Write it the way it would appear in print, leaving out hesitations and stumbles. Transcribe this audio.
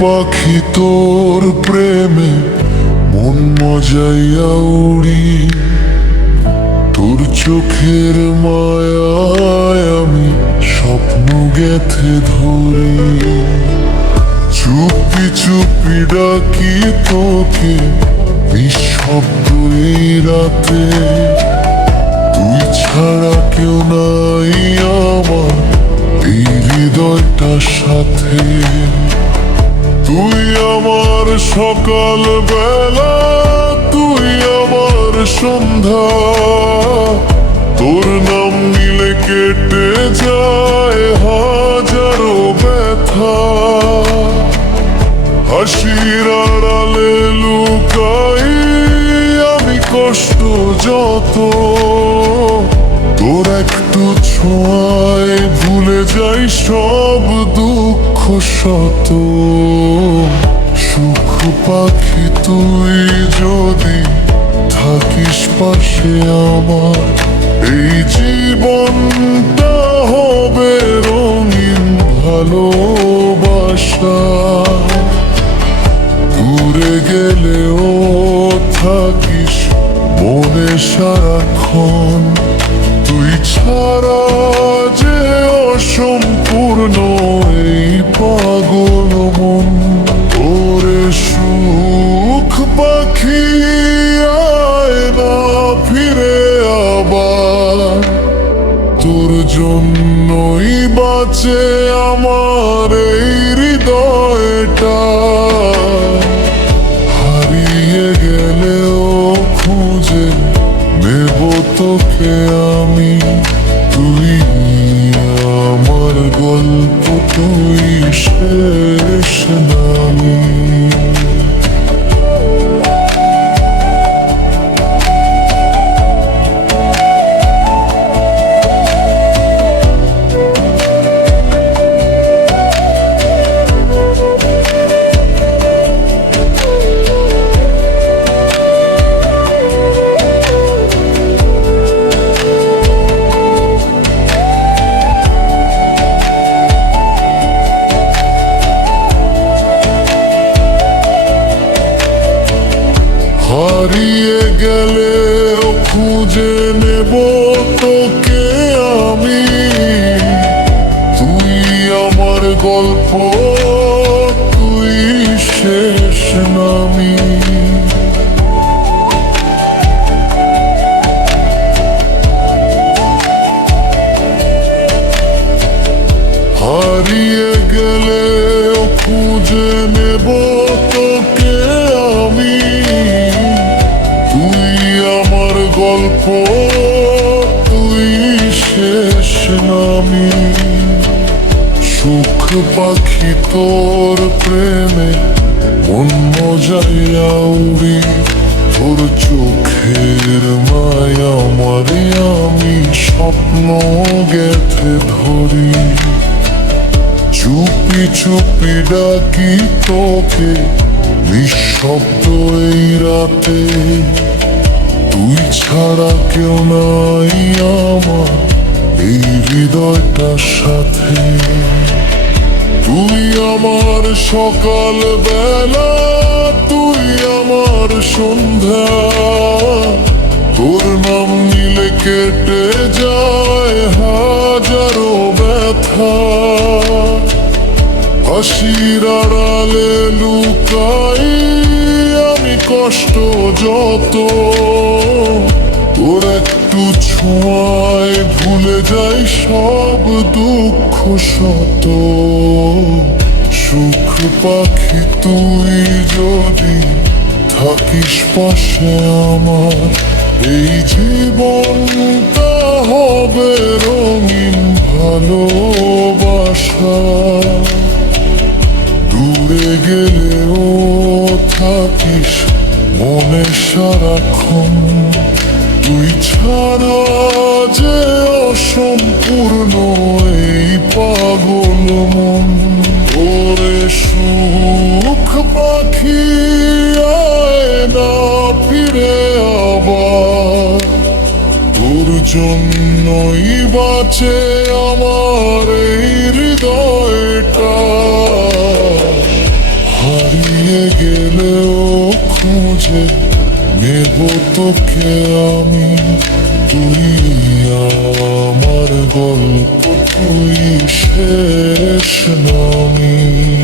পাখি তোর প্রেমে মন মজাইয়া উড়ি, তোর চোখের মায়ায় আমি স্বপ্ন গেথে ধরি। চুপি চুপি ডাকি তোকে নিঃশব্দ এই রাতে, তুই ছাড়া কেউ নাই আমার এই হৃদয়টার সাথে। তুই আমার সকাল বেলা, তুই আমার সন্ধ্যা, তোর নাম নিলে কেটে যায় হাজারো ব্যথা। হাসির আড়ালে লুকাই আমি কষ্ট যত, তোর একটু ছোঁয়ায় ভুলে যাই সব দুঃখ শত। সুখ পাখি তুই যদি থাকিস পাশে আমার, এই জীবনটা হবে রঙিন ভালোবাসা। দূরে গেলেও থাকিস মনে সারাক্ষণ, তুই ছাড়া যে অসম্পূর্ণ এই পাগল মন। ওরে সুখ পাখি আয় না ফিরে আবার, তোর জন্যই বাঁচে আমার এই হৃদয়টা। হারিয়ে গেলেও খুঁজে নেব তোকে আমি, তুই আমার গল্প, তুই শেষ নামি। হারিয়ে গেলেও খুঁজে নেব তোকে আমি, তুই আমার গল্প, তুই শেষ নামি। হারিয়ে গেলেও খুঁজে নেব তোকে আমি, তুই আমার গল্প, তুই শেষ নামি। সুখ পাখি তোর প্রেমে মন মজাইয়া উড়ি, তোর চোখের মায়া মারে আমি স্বপ্ন গেথে ধরি। চুপি চুপি ডাকি তোকে নিঃশব্দ এই রাতে, তুই ছাড়া কেউ নাই আমার এই হৃদয়টার সাথে। তুই আমার সকাল বেলা, তুই আমার সন্ধ্যা, তোর নাম নিলে কেটে যায় হাজারো ব্যথা। হাসির আড়ালে লুকাই আমি কষ্ট যত, তোর একটু ছোঁয়ায় ভুলে যাই সব দুঃখ শত। সুখ পাখি তুই যদি থাকিস পাশে আমার, এই জীবনটা হবে রঙিন ভালোবাসা। দূরে গেলেও থাকিস মনে সারাক্ষণ, তুই ছাড়া যে অসম্পূর্ণ এই পাগল মন। ওরে সুখ পাখি আয় না ফিরে আবার, তোর জন্যই বাঁচে আমার এই হৃদয়টা। গেলেও খুঁজে নেব তোকে আমি। তুই আমার গল্প, তুই শেষ নামি।